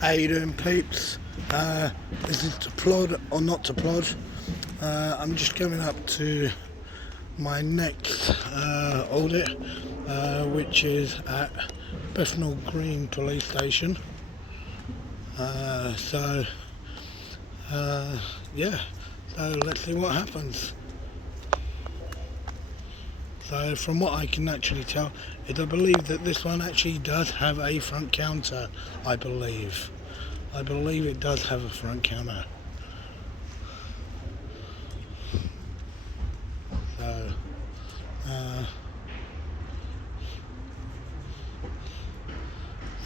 How you doing, peeps? This is to plod or not to plod. I'm just coming up to my next audit, which is at Bethnal Green Police Station. Yeah, so let's see what happens. So from what I can actually tell, I believe that this one actually does have a front counter. I believe it does have a front counter.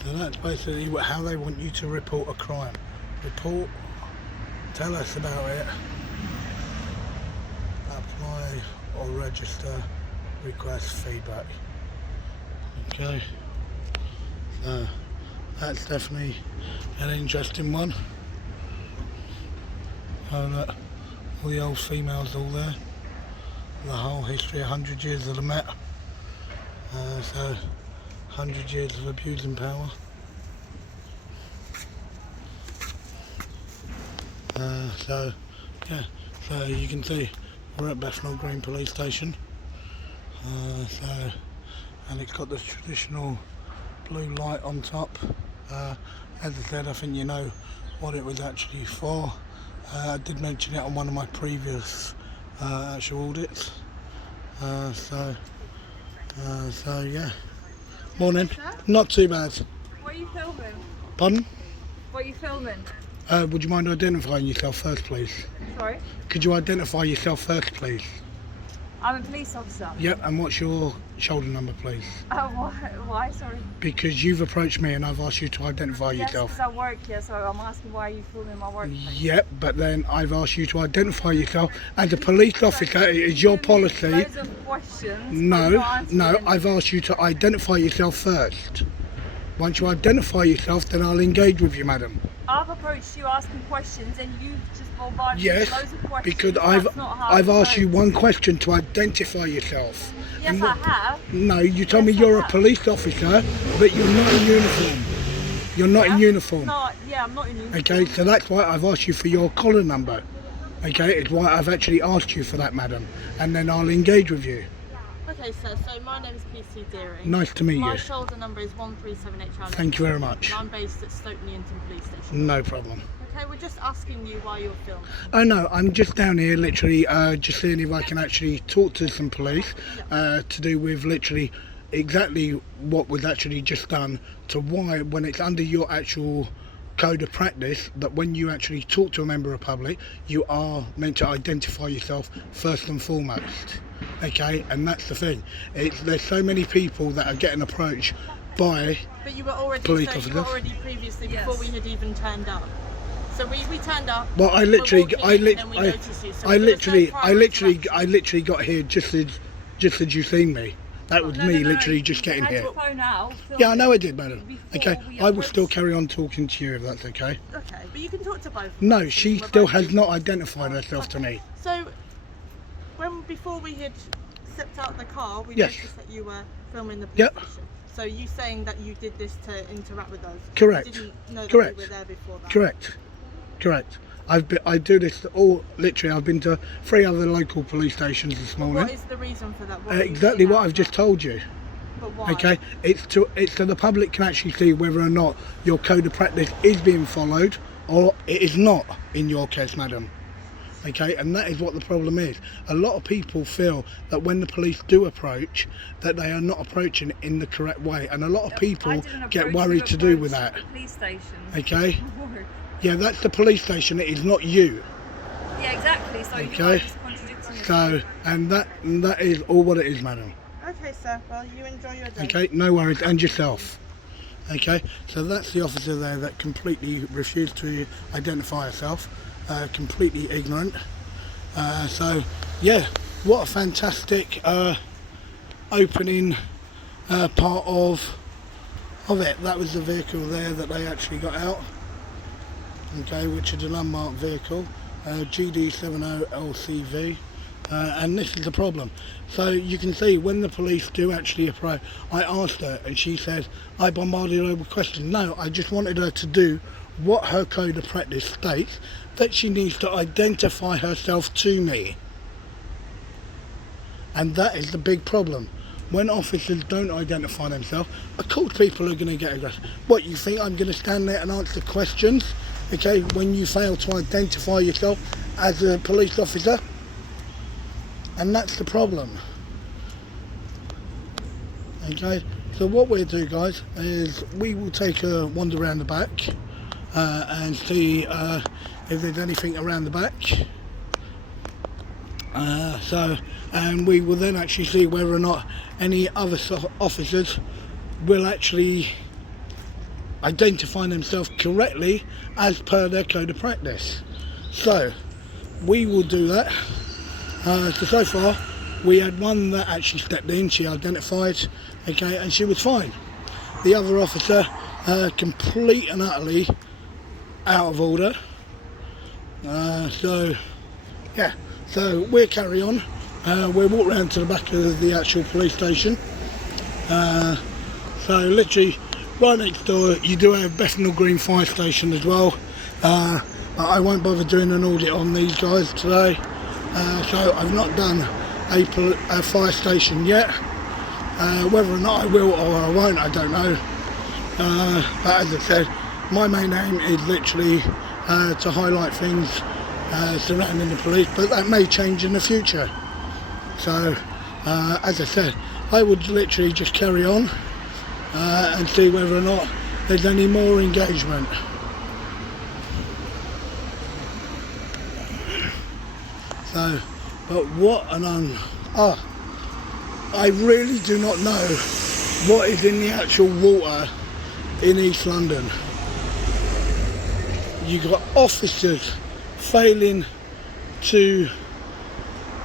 So that's basically how they want you to report a crime. Report, tell us about it, apply or register, request feedback. Okay, so that's definitely an interesting one. Oh look, all the old females all there. The whole history, 100 years of the Met. So 100 years of abusing power. So you can see we're at Bethnal Green Police Station. And it's got the traditional blue light on top. As I said, I think you know what it was actually for. I did mention it on one of my previous actual audits. So yeah. Morning. Not too bad. What are you filming? Pardon? What are you filming? Would you mind identifying yourself first, please? Sorry? Could you identify yourself first, please? I'm a police officer. Yep, and what's your shoulder number, please? Why? Sorry. Because you've approached me and I've asked you to identify Yes, yourself. because I work here, so I'm asking why are you filming my work? Yep, but then I've asked you to identify yourself. As a police officer, it is your policy. Loads of questions. No, I've asked you to identify yourself first. Once you identify yourself, then I'll engage with you, madam. I've approached you asking questions and you've just bombarded me Yes, with loads of questions. because That's not how I've it asked you works. one question to identify yourself. Yes, And I have. No, you told me Yes, I you're a have. police officer, but you're not in uniform. You're not in uniform. I'm not in uniform. Okay, so that's why I've asked you for your collar number. Okay, it's why I've actually asked you for that, madam. And then I'll engage with you. Okay, sir, so my name is PC1722 A. Nice to meet you. My shoulder number is 1378 Charlie. Thank you very much. And I'm based at Stoke Newington Police Station. No problem. Okay, we're just asking you why you're filming. Oh no, I'm just down here literally just seeing if I can actually talk to some police to do with literally exactly what was actually just done, to why when it's under your actual code of practice that when you actually talk to a member of the public you are meant to identify yourself first and foremost. Okay, and that's the thing, there's so many people that are getting approached by But you were already, police so you officers. were already previously, Yes. before we had even turned up. So we turned up. Well, I we're literally, walking I in lit, and we I, noticed you. So I there was no literally, prior interaction. I literally got here just as you seen me. That was me literally just getting Had here. your phone out, Yeah, I know I did, madam. Before Okay, we I will still approached- carry on talking to you if that's okay. Okay, but you can talk to both of No, us, she we're still both has people. not identified herself to me. So, before we had stepped out of the car, we Yes. noticed that you were filming the police Yep. station. So you saying that you did this to interact with us? Correct. You didn't know that Correct. we were there before that? Correct. I do this all, literally, I've been to 3 other local police stations this Well, morning. what is the reason for that? What are you Exactly getting what out I've of just that? told you. But why? Okay, it's so the public can actually see whether or not your code of practice is being followed or it is not in your case, madam. Okay, and that is what the problem is. A lot of people feel that when the police do approach, that they are not approaching in the correct way, and a lot of people get worried to do with that. The police station. Okay, yeah, that's the police station. It is not you. Yeah, exactly. So Okay. you're just contradicting yourself. So, and that is all what it is, madam. Okay, sir. Well, you enjoy your day. Okay, no worries, and yourself. Okay, so that's the officer there that completely refused to identify herself, completely ignorant. So, yeah, what a fantastic opening part of it. That was the vehicle there that they actually got out. Okay, which is an unmarked vehicle, GD70LCV. and this is the problem. So you can see when the police do actually approach, I asked her and she said I bombarded her with questions. No, I just wanted her to do what her code of practice states, that she needs to identify herself to me. And that is the big problem. When officers don't identify themselves, of course people are going to get aggressive. What, you think I'm going to stand there and answer questions, okay, when you fail to identify yourself as a police officer? And that's the problem. Okay, so what we'll do, guys, is we will take a wander around the back and see if there's anything around the back. And we will then actually see whether or not any other officers will actually identify themselves correctly as per their code of practice. So we will do that. So far we had one that actually stepped in, she identified, okay, and she was fine. The other officer, complete and utterly out of order. So yeah, so we'll carry on. We'll walk round to the back of the actual police station. So literally right next door you do have Bethnal Green Fire Station as well. I won't bother doing an audit on these guys today. So I've not done a fire station yet. Whether or not I will or I won't, I don't know. But as I said, my main aim is literally to highlight things surrounding the police, but that may change in the future. So as I said, I would literally just carry on and see whether or not there's any more engagement. So, but what an I really do not know what is in the actual water in East London. You got officers failing to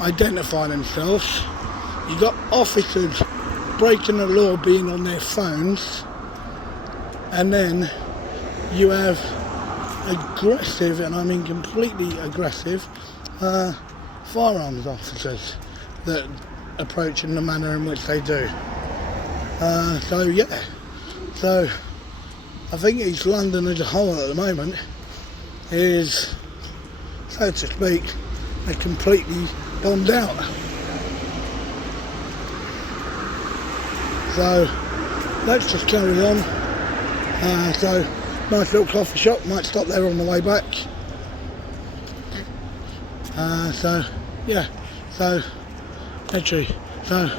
identify themselves. You got officers breaking the law, being on their phones, and then you have aggressive, and I mean completely aggressive, firearms officers that approach in the manner in which they do. So yeah, so I think East London as a whole at the moment is, so to speak, they're completely bombed out. So let's just carry on. So nice little coffee shop, might stop there on the way back. So yeah, so literally, so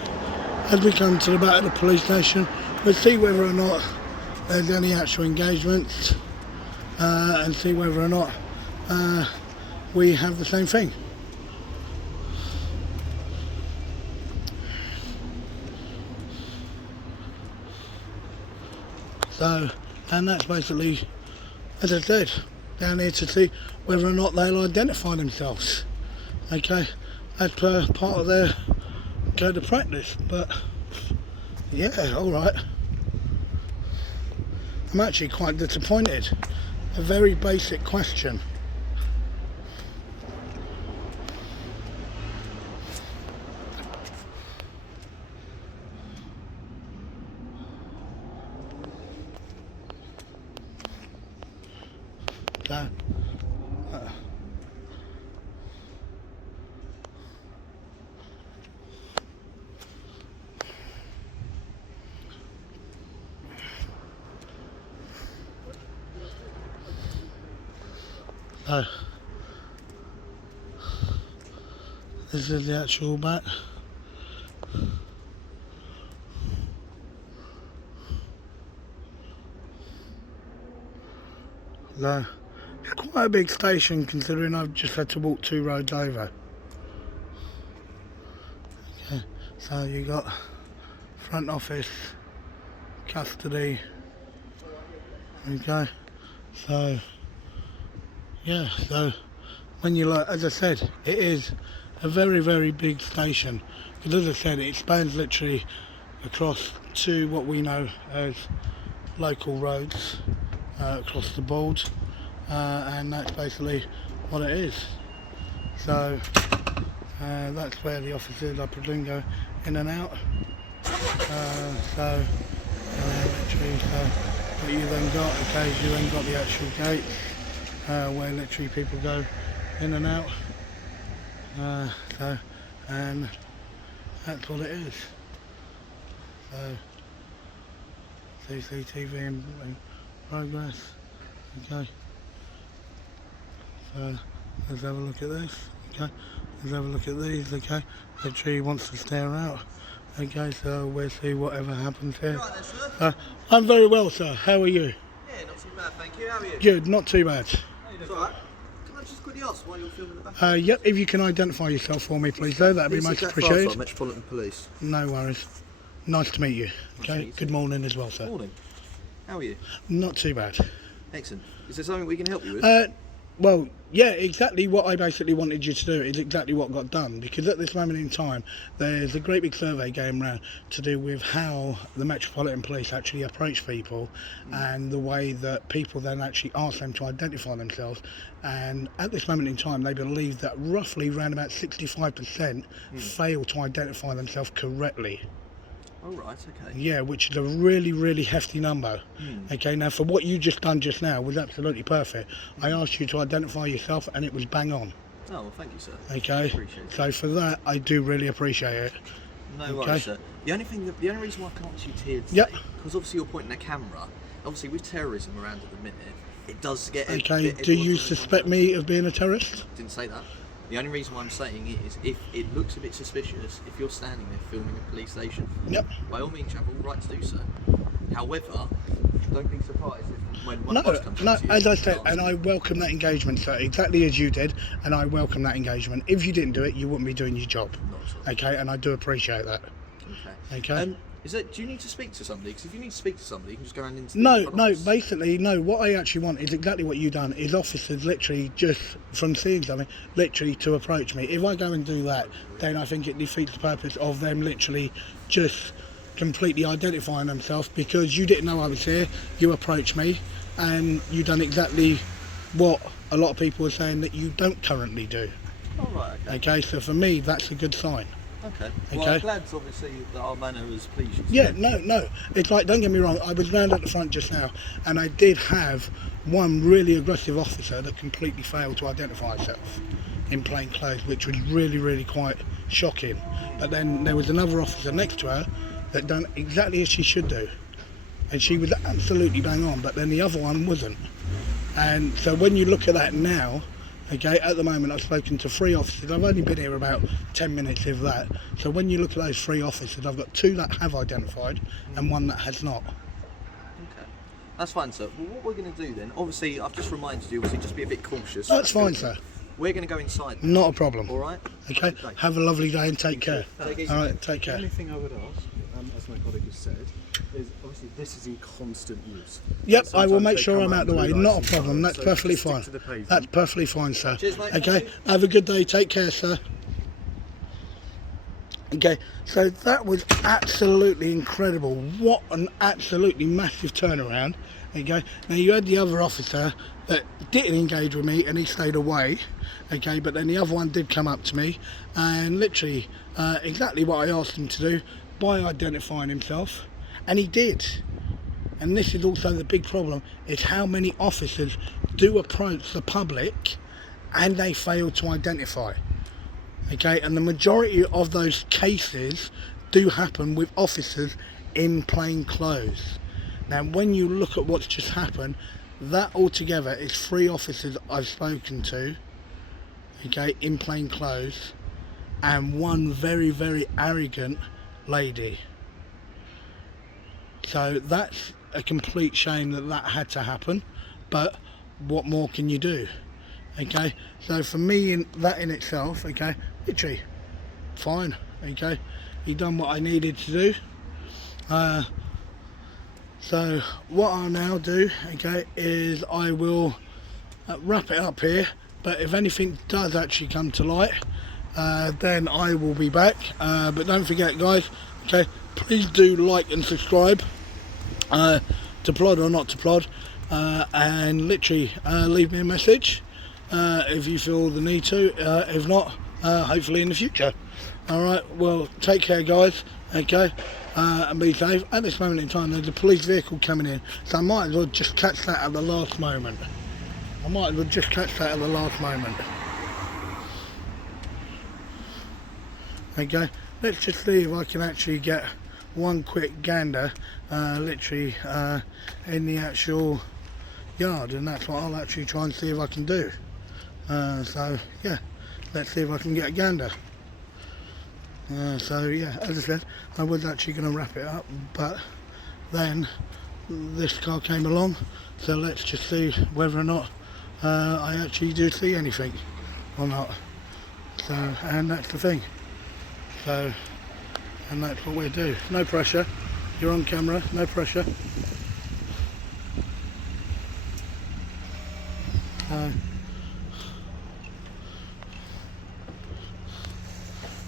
as we come to the back of the police station, we'll see whether or not there's any actual engagements and see whether or not we have the same thing. So, and that's basically, as I said, down here to see whether or not they'll identify themselves, okay, as per part of their code of practice. But yeah, alright, I'm actually quite disappointed. A very basic question. So, this is the actual back. So, it's quite a big station considering I've just had to walk 2 roads over. Okay, so you got front office, custody, okay, so yeah, so when you look, as I said, it is a very, very big station, because as I said, it spans literally across 2 what we know as local roads across the board, and that's basically what it is. So That's where the officers, I presume, go in and out. Literally, what you then got, okay, you then got the actual gates where literally people go in and out. And that's what it is. So CCTV in progress. Okay. So let's have a look at this. Okay. Let's have a look at these. Okay. Literally wants to stare out. Okay. So we'll see whatever happens here. Right there, sir. I'm very well, sir. How are you? Yeah, not too bad, thank you. How are you? Good. Not too bad. It's alright. Can I just quickly ask why you're filming the back? Yep. If you can identify yourself for me, please, sir, that'd be most appreciated. Metropolitan Police. No worries. Nice to meet you. Nice to Okay. meet you Good too. morning as well, sir. Morning. How are you? Not too bad. Excellent. Is there something we can help you with? Well, yeah, exactly what I basically wanted you to do is exactly what got done, because at this moment in time there's a great big survey going around to do with how the Metropolitan Police actually approach people and the way that people then actually ask them to identify themselves. And at this moment in time they believe that roughly around about 65% fail to identify themselves correctly. Oh, right, okay. Yeah, which is a really, really hefty number. Okay, now for what you just done just now was absolutely perfect. I asked you to identify yourself and it was bang on. Oh, well, thank you, sir. Okay, Appreciate it. so for that I do really appreciate it. No worries, sir. The only reason why I can't shoot here today, Yep. because obviously you're pointing a camera, obviously with terrorism around at the minute, it does get a Okay, bit do you everyone's- suspect me of being a terrorist? Didn't say that. The only reason why I'm saying is if it looks a bit suspicious, if you're standing there filming a police station, Yep. by all means you have all right to do so. However, don't be surprised if when one No, of us comes no, up to you as I said, asks and I you- welcome that engagement, sir, exactly as you did, and I welcome that engagement. If you didn't do it, you wouldn't be doing your job. Not at all. Okay, and I do appreciate that. Okay. Okay. Do you need to speak to somebody? Because if you need to speak to somebody, you can just go around into the No, front no, office. basically, no, what I actually want is exactly what you done, is officers literally just, from seeing something, literally to approach me. If I go and do that, then I think it defeats the purpose of them literally just completely identifying themselves, because you didn't know I was here, you approached me, and you done exactly what a lot of people are saying that you don't currently do. Oh, right, okay. Okay, so for me, that's a good sign. Okay. Well, Okay. I'm glad, obviously, that our manner has pleased you. Yeah, no. It's like, don't get me wrong, I was round at the front just now and I did have one really aggressive officer that completely failed to identify herself in plain clothes, which was really, really quite shocking. But then there was another officer next to her that done exactly as she should do. And she was absolutely bang on, but then the other one wasn't. And so when you look at that now, okay, at the moment I've spoken to 3 officers. I've only been here about 10 minutes, if that. So when you look at those 3 officers, I've got 2 that have identified and 1 that has not. Okay. That's fine, sir. Well, what we're going to do then, obviously, I've just reminded you, obviously, just be a bit cautious. That's fine, sir. We're going to go inside now. Not a problem. All right? Okay, have a lovely day and take care. Take it easy. All right, take The care. only thing I would ask, as my colleague has said, is obviously this is in constant use. Yep, So I will sometimes make they sure come I'm out around the way. blue Not a lights problem. and That's so perfectly just stick fine. to the pavement. That's perfectly fine, sir. Cheers, mate. Okay, Thank you. have a good day. Take care, sir. Okay, so that was absolutely incredible. What an absolutely massive turnaround. Okay, now you had the other officer that didn't engage with me and he stayed away. Okay, but then the other one did come up to me and literally exactly what I asked him to do by identifying himself, and he did. And this is also the big problem, is how many officers do approach the public and they fail to identify. Okay, and the majority of those cases do happen with officers in plain clothes. Now when you look at what's just happened, that altogether is 3 officers I've spoken to, okay, in plain clothes, and 1 very, very arrogant lady. So that's a complete shame that that had to happen, but what more can you do? Okay, so for me, in that in itself, okay, literally fine. Okay, he done what I needed to do. So what I'll now do, okay, is I will wrap it up here, but if anything does actually come to light, then I will be back. But don't forget, guys, okay, please do like and subscribe to Plod or not to Plod, and literally leave me a message if you feel the need to. If not, hopefully in the future. Alright, well, take care guys, okay, and be safe. At this moment in time there's a police vehicle coming in, so I might as well just catch that at the last moment. Okay, let's just see if I can actually get one quick gander literally in the actual yard, and that's what I'll actually try and see if I can do. So yeah, let's see if I can get a gander. So yeah, as I said, I was actually going to wrap it up, but then this car came along, so let's just see whether or not I actually do see anything or not. So, and that's the thing. So, and that's what we do. No pressure. You're on camera. No pressure.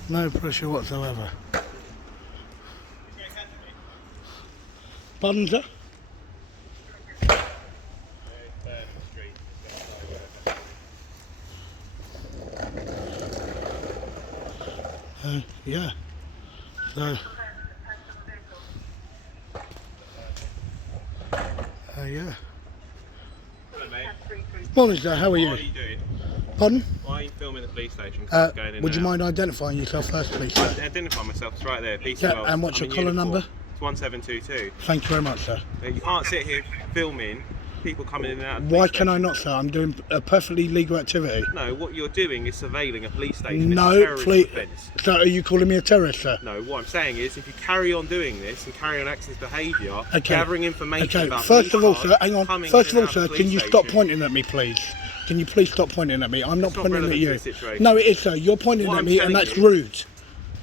No pressure whatsoever. Pardon, sir? Yeah. So. Yeah. Hello, mate. Morning, sir. How are you? What are you doing? Pardon? Why are you filming the police station? Would you mind identifying yourself first, please, sir? I identify myself. It's right there. PC. Yeah, and what's your collar number? It's 1722. Thank you very much, sir. You can't sit here filming people coming in and out of the Why police can I station. not, sir? I'm doing a perfectly legal activity. No, what you're doing is surveilling a police station. No, it's a terrorism please. offence. So are you calling me a terrorist, sir? No, what I'm saying is if you carry on doing this and carry on acting this behaviour, Okay. gathering information Okay, about first of all, police sir, cars hang on. coming First in of all, and out sir, the can you police stop station- pointing at me, please? Can you please stop pointing at me? I'm not It's not pointing at relevant you. to the situation. No, it is, sir. You're pointing What at I'm me, and telling that's you- rude.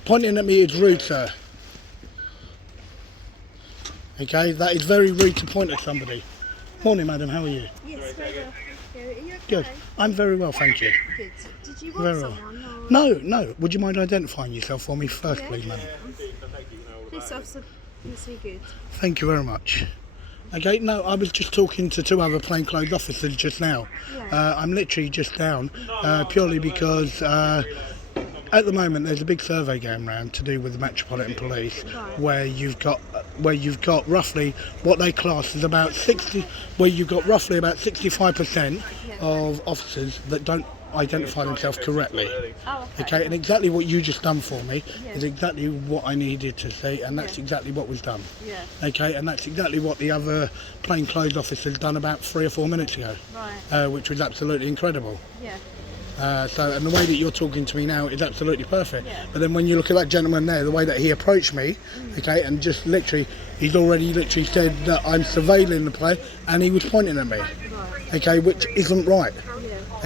Pointing at me is rude, sir. Okay, that is very rude to point at somebody. Morning, madam. How are you? Yes, very well, thank you. Are you okay? Good. I'm very well, thank you. Good. Did you want Very well. someone? Or... No. Would you mind identifying yourself for me first, Yeah. please, madam? Police officer, PC Good. Thank you very much. Okay, no, I was just talking to two other plainclothes officers just now. Yeah. I'm literally just down purely because at the moment there's a big survey going around to do with the Metropolitan Police, Right. where you've got roughly what they class as about 65% of officers that don't identify themselves correctly. Oh, Okay, and exactly what you just done for me Yeah. is exactly what I needed to see, and that's exactly what was done. Yeah. Okay, and that's exactly what the other plainclothes officers done about 3 or 4 minutes ago, Right. which was absolutely incredible. Yeah. And the way that you're talking to me now is absolutely perfect. Yeah. But then when you look at that gentleman there, the way that he approached me, okay, and just literally, he's already literally said that I'm surveilling the place, and he was pointing at me, Right. okay, which isn't right. Yeah.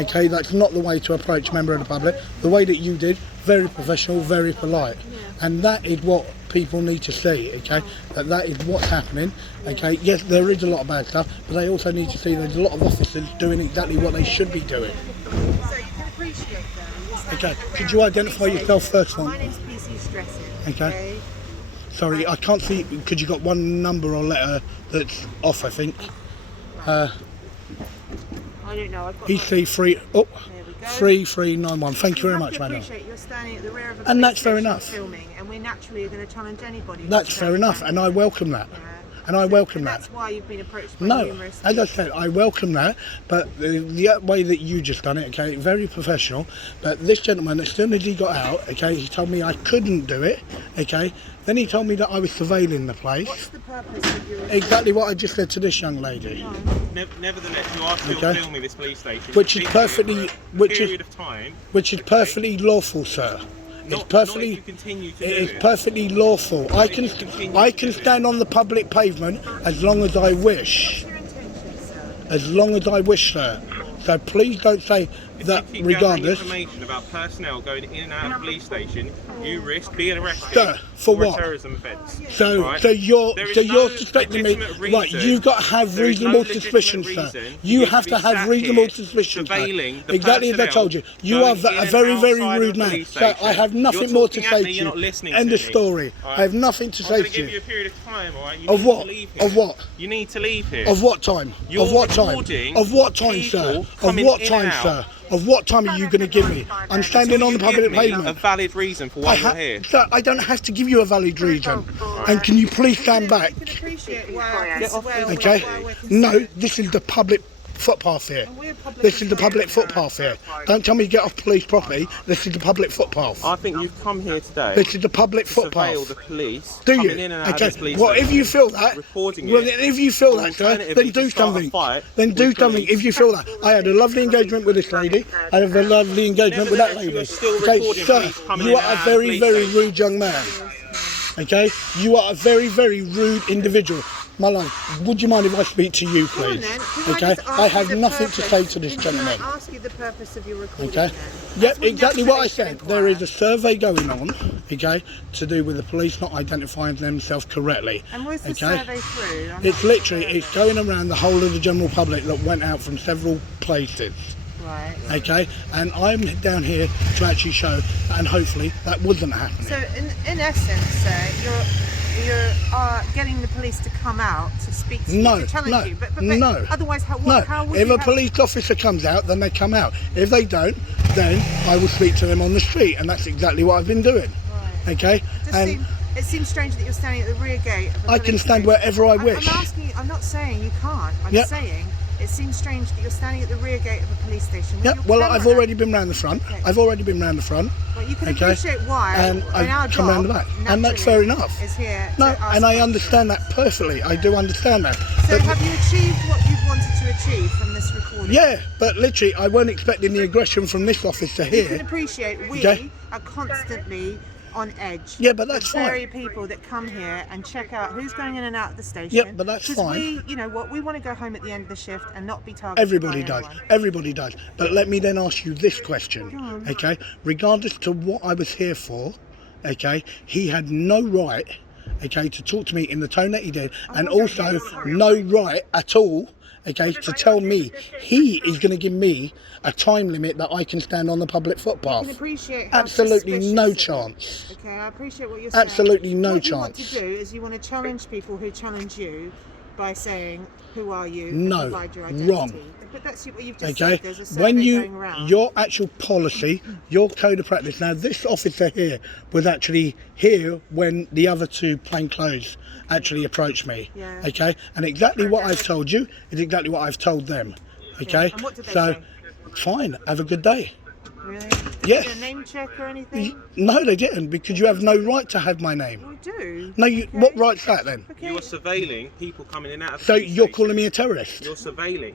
Okay, that's not the way to approach a member of the public. The way that you did, very professional, very polite. And that is what people need to see, okay? That is what's happening, okay? Yes, there is a lot of bad stuff, but they also need to see there's a lot of officers doing exactly what they should be doing. So you can appreciate that. Okay, could you identify yourself first My one? name's PC Stressing. Okay. Sorry, I can't see, because you got one number or letter that's off, I think. I don't know. I've got EC3, There we go. 3391. Thank you very have much, to madam. appreciate you're standing at the rear of a And police that's fair station enough. filming, and we naturally are going to challenge anybody. who's That's fair standing enough, around and I you. welcome that. Yeah. And I welcome And that. that's why you've been approached by No, numerous as I said, I welcome that, but the way that you just done it, okay, very professional. But this gentleman, as soon as he got out, okay, he told me I couldn't do it, okay. Then he told me that I was surveilling the place. What's the purpose of your... Exactly what I just said to this young lady. Nevertheless, you are still Okay. filming this police station. Which is You've been perfectly- here for a which is- period of time. Which is perfectly lawful, sir. It's Not perfectly. if you continue to It do is it. perfectly lawful. I if can you continue I to can do it. stand on the public pavement as long as I wish. What's your intention, sir? As long as I wish, sir. So please don't say If that you keep regardless. gathering information about personnel going in and out of the police station, you risk being arrested Sir, for a what? terrorism offence. So, Right? so you're There is so you're no suspecting me, legitimate right? reason- You've got to have there is no reasonable legitimate suspicion, sir. reason You for have to to be have sat reasonable here suspicion, sir. surveilling the Exactly as I personnel told you. You going are in a and very, very outside of rude the man. police So I station. have nothing You're more to talking at say me, to you're you. not listening End to of me. story. All right? I have nothing to I'm say going to to give you you. a period of time, all right? You Of need what? To leave here. Of what? You need to leave here. Of what time? You're Of what time? recording Of what time, sir? people Of coming what in time, and out sir? of what time are you going to give me? I'm standing on the public Give me a pavement. valid reason for why you're here. Sir, I don't have to give you a valid reason. And can you please stand back? You can appreciate why Okay? No, this is the public footpath here. we're public This is the public footpath here. Don't tell me to get off police property. This is the public footpath. I think you've come here today This is the public to surveil footpath. the police Do coming you? in and out of Okay. this police Well, if station, you feel that, recording well, it, if you feel that, sir, alternatively then to do start a something. fight Then do with something. police. If you feel that, I had a lovely engagement with this lady. I had a lovely engagement with that Nevertheless, lady. you are still Okay, recording sir, police coming you in are and a out of very, police very station. rude young man. Okay, you are a very, very rude individual. My love, would you mind if I speak to you, Come on please? then. Can Okay, just ask I you have the nothing to purpose? say to this Can gentleman. I ask you the purpose of your recording Okay. then? Yeah, That's what exactly what I naturally said. should There is inquire. a survey going on, okay, to do with the police not identifying themselves correctly. And where's the Okay. survey through? I'm It's not literally, aware of it's going around the whole of the general public that went out from several places. it. Right. Okay, and I'm down here to actually show, and hopefully that wasn't happening. So in essence, you're getting the police to come out to speak to No, you, to challenge no, you. But no. Otherwise, how No, would if you a have- police officer comes out, then they come out. If they don't, then I will speak to them on the street, and that's exactly what I've been doing. Right. Okay, It seems strange that you're standing at the rear gate of a I police can stand station. wherever I wish. I'm asking you, I'm not saying you can't. I'm Yep. saying it seems strange that you're standing at the rear gate of a police station. with Yeah, your well, camera I've already been round the front. Okay. I've already been round the front. Well, you can Okay. appreciate why. And I've our come job, round the back. And that's fair naturally, enough. Is here No, to ask and I questions. understand that perfectly. I do understand that. So But- have you achieved what you wanted to achieve from this recording? yeah, but literally, I weren't expecting the aggression from this officer You can here. appreciate we Okay. are constantly on edge. Yeah, but that's with very fine. people that come here and check out who's going in and out of the station. Yep, but that's 'Cause fine. We, you know what, we want to go home at the end of the shift and not be targeted. Everybody by does. anyone. Everybody does. But let me then ask you this question, Go on. okay? Regardless to what I was here for, okay, he had no right, okay, to talk to me in the tone that he did, and also no right at all, okay, to tell me he is going to give me a time limit that I can stand on the public I footpath. can appreciate how Absolutely suspicious no it is. chance. Okay, I appreciate what you're saying. Absolutely no what you want chance. to do is you want to challenge people who challenge you by saying, "Who are you?" No, and provide your identity. wrong. But that's what you've just Okay, said. There's a survey when going around. your actual policy, your code of practice. Now, this officer here was actually here when the other two plainclothes actually approached me. Yeah. Okay, and exactly what I've told you is exactly what I've told them. Okay, And what did they so say? fine, have a good day. Really? Yes. Did you name check or anything? No, they didn't, because you have no right to have my name. We do. No, you. Okay. What right's that then? Okay. You are surveilling people coming in and out of So police you're station. calling me a terrorist? You're surveilling.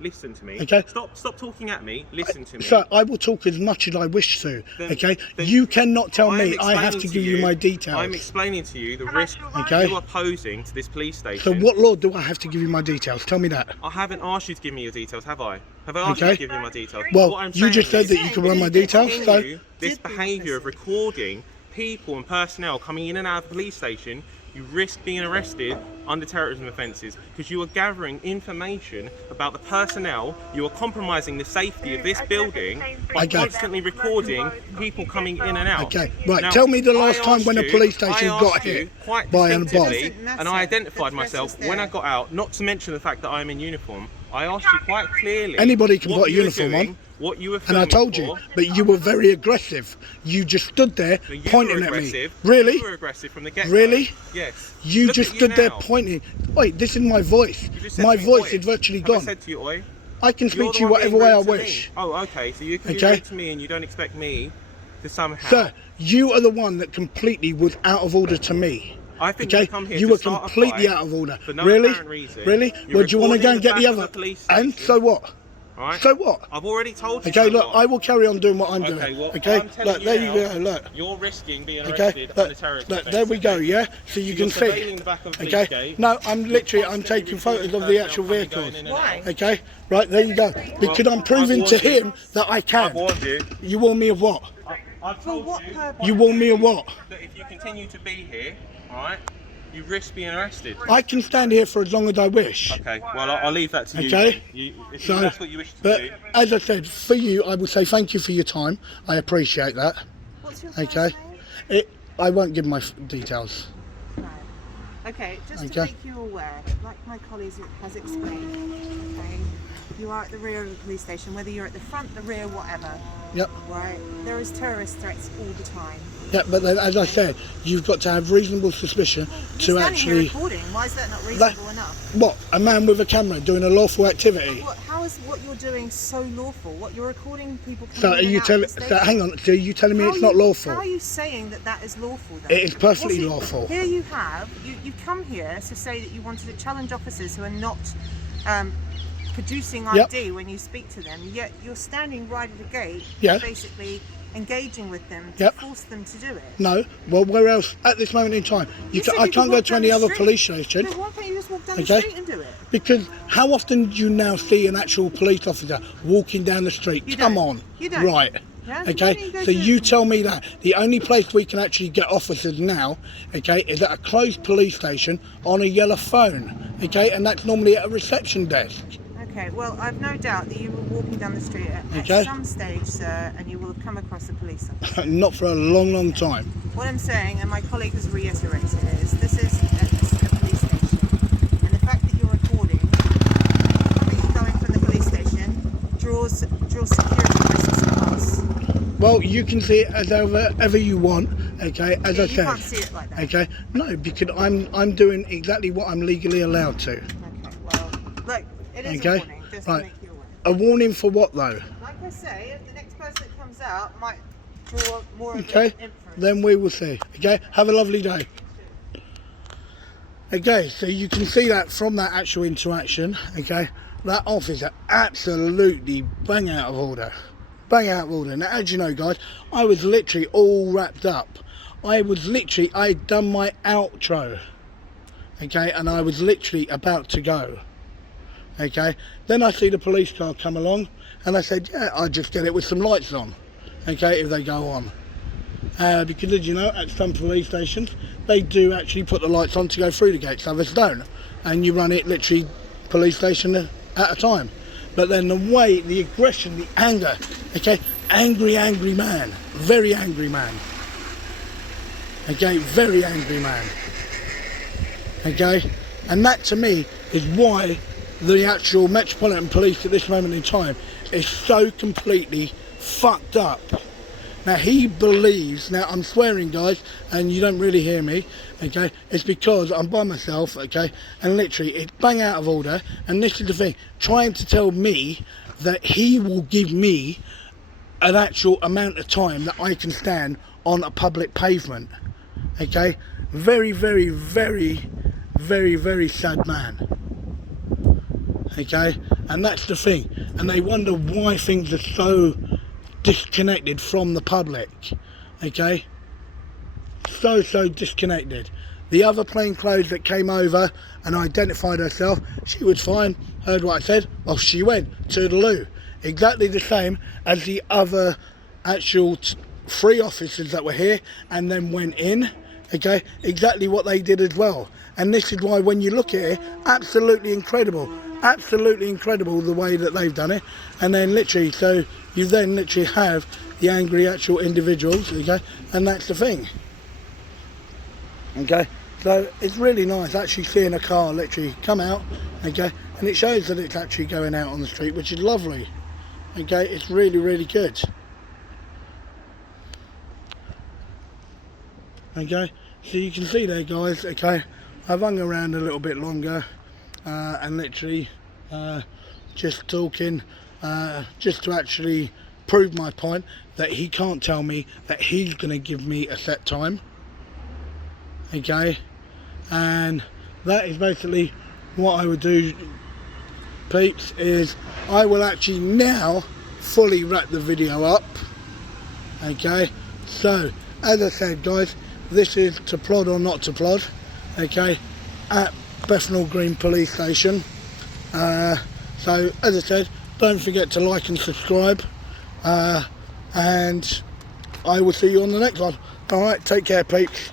Listen to me. Okay. Stop talking at me. Listen to me. Sir, I will talk as much as I wish to. Then- Okay, then you cannot tell I am me I have to explaining give you my details. I'm explaining to you the risk Okay. you are posing to this police So station. what law do I have to give you my details? Tell me that. I haven't asked you to give me your details, have I? Have I asked you Okay. to give you my details? Well, What I'm you just saying said is that you can run my details, so continue this behaviour of recording people and personnel coming in and out of the police station, you risk being arrested under terrorism offences because you are gathering information about the personnel. You are compromising the safety of this building by Okay. constantly recording people coming in and out. Okay, right, Now, tell me the I last time when a asked police you- station I got asked you hit quite by a bomb. distinctly, Doesn't matter. and I identified The threat myself is when I there. got out, not to mention the fact that I'm in uniform. I asked you quite clearly. Anybody can what put a you were uniform doing, on. What you were And I filming told you, for. but you were very aggressive. You just stood there So you pointing were at me. aggressive. Really? You were aggressive from the get-go. Really? Yes. You Look just at stood there now. pointing. Wait, this is my voice. You just said My to me, voice "Oi." is virtually Have I gone. said to you, oi? I can You're speak the to you one whatever being way I rude to wish. me. Oh, okay. So you can Okay. be rude to me and you don't expect me to somehow. Sir, you are the one that completely was out of order to me. I think Okay, you come here you to were start a completely fight out of order. for no Really? apparent reason. Really? You're Well, do you want to go recording and get the back of other? a police And station. so what? Right? So what? I've already told you. Okay, so look, what. I will carry on doing what I'm Okay, doing. well, Okay, I'm telling look, you there now, you go. Look. You're risking being Okay, arrested under look, terrorist look, offence, there we go. okay? Yeah, so you can You're see. surveilling the back of a police Okay. gate. No, I'm literally. I'm Constantly taking photos of the recording actual personnel vehicles. coming in and Why? out. Okay, right there you go. Because I'm proving I've to warned you. him that I I've can. warned you. You warn me of what? I've For told what you purpose? You warn me of what? that if you continue to be here, right, you risk being arrested. I can stand here for as long as I wish. Okay, well, I'll leave that to you. Okay. If So, that's what you wish to but do. as I said, for you, I will say thank you for your time. I appreciate that. What's your first Okay. name? I won't give my details. No. Okay, just to Okay. make you aware, like my colleague has explained, okay, you are at the rear of the police station, whether you're at the front, the rear, whatever. Yep. Right. There is terrorist threats all the time. Yeah, but then, as I said, you've got to have reasonable suspicion to You're standing actually. here recording. Why is that not reasonable enough? What? A man with a camera doing a lawful activity? How is what you're doing so lawful? What you're recording people coming So are in and you out telling? of the So station? hang on. So you telling me it's not lawful? How are you saying that that is lawful then? It is perfectly What's it- lawful. Here you have, you come here to say that you wanted to challenge officers who are not producing Yep. ID when you speak to them, yet you're standing right at the gate, Yeah. basically engaging with them to Yep. force them to do it. No. Well, where else at this moment in time? said I you can't could go walk to down any the other street. police station. Then why can't you just walk down Okay. the street and do it? Because how often do you now see an actual police officer walking down the street? You Come don't. on. You don't. Right. Yeah? Why don't Okay. you go So to- you tell me that the only place we can actually get officers now, okay, is at a closed police station on a yellow phone. Okay, and that's normally at a reception desk. Okay, well, I've no doubt that you were walking down the street at Okay. some stage, sir, and you will have come across a police officer. Not for a long, long time. What I'm saying, and my colleague has reiterated, is this is a police station, and the fact that you're recording, coming and going from the police station, draws security risks to us. Well, you can see it as ever you want. Okay, as Yeah, I you said. can't see it like that. Okay, no, because I'm doing exactly what I'm legally allowed to. Okay, well, look, it is Okay, a warning, just right. to make you aware. A warning for what though? Like I say, the next person that comes out might draw more of Okay, an inference. then we will see. Okay, have a lovely day. Okay, so you can see that from that actual interaction. Okay, that officer absolutely bang out of order. Bang out of order. Now, as you know, guys, I was literally all wrapped up. I'd done my outro. Okay, and I was literally about to go. Okay, then I see the police car come along, and I said, yeah, I'll just get it with some lights on. Okay, if they go on. Because as you know, at some police stations, they do actually put the lights on to go through the gates, others don't. And you run it literally police station at a time. But then the way, the aggression, the anger, okay, angry man, very angry man. Okay, very angry man. Okay, and that to me is why the actual Metropolitan Police at this moment in time is so completely fucked up. Now he believes, now I'm swearing guys, and you don't really hear me, okay, it's because I'm by myself, okay, and literally it's bang out of order, and this is the thing, trying to tell me that he will give me an actual amount of time that I can stand on a public pavement, okay, very sad man, okay, and that's the thing, and they wonder why things are so disconnected from the public, okay, so disconnected. The other plainclothes that came over and identified herself, she was fine, heard what I said, off she went, toodaloo. Exactly the same as the other actual 3 officers that were here and then went in, okay, exactly what they did as well. And this is why when you look at it, absolutely incredible the way that they've done it. And then literally, so you then literally have the angry actual individuals, okay, and that's the thing, okay. So it's really nice actually seeing a car literally come out, okay, and it shows that it's actually going out on the street, which is lovely, okay. It's really good, okay. So you can see there guys, okay, I've hung around a little bit longer and literally just talking just to actually prove my point that he can't tell me that he's going to give me a set time, okay. And that is basically what I would do, peeps, is I will actually now fully wrap the video up, okay. So as I said guys, this is to plod or not to plod, okay, at Bethnal Green Police Station. So as I said, don't forget to like and subscribe, and I will see you on the next one. Alright, take care peeps.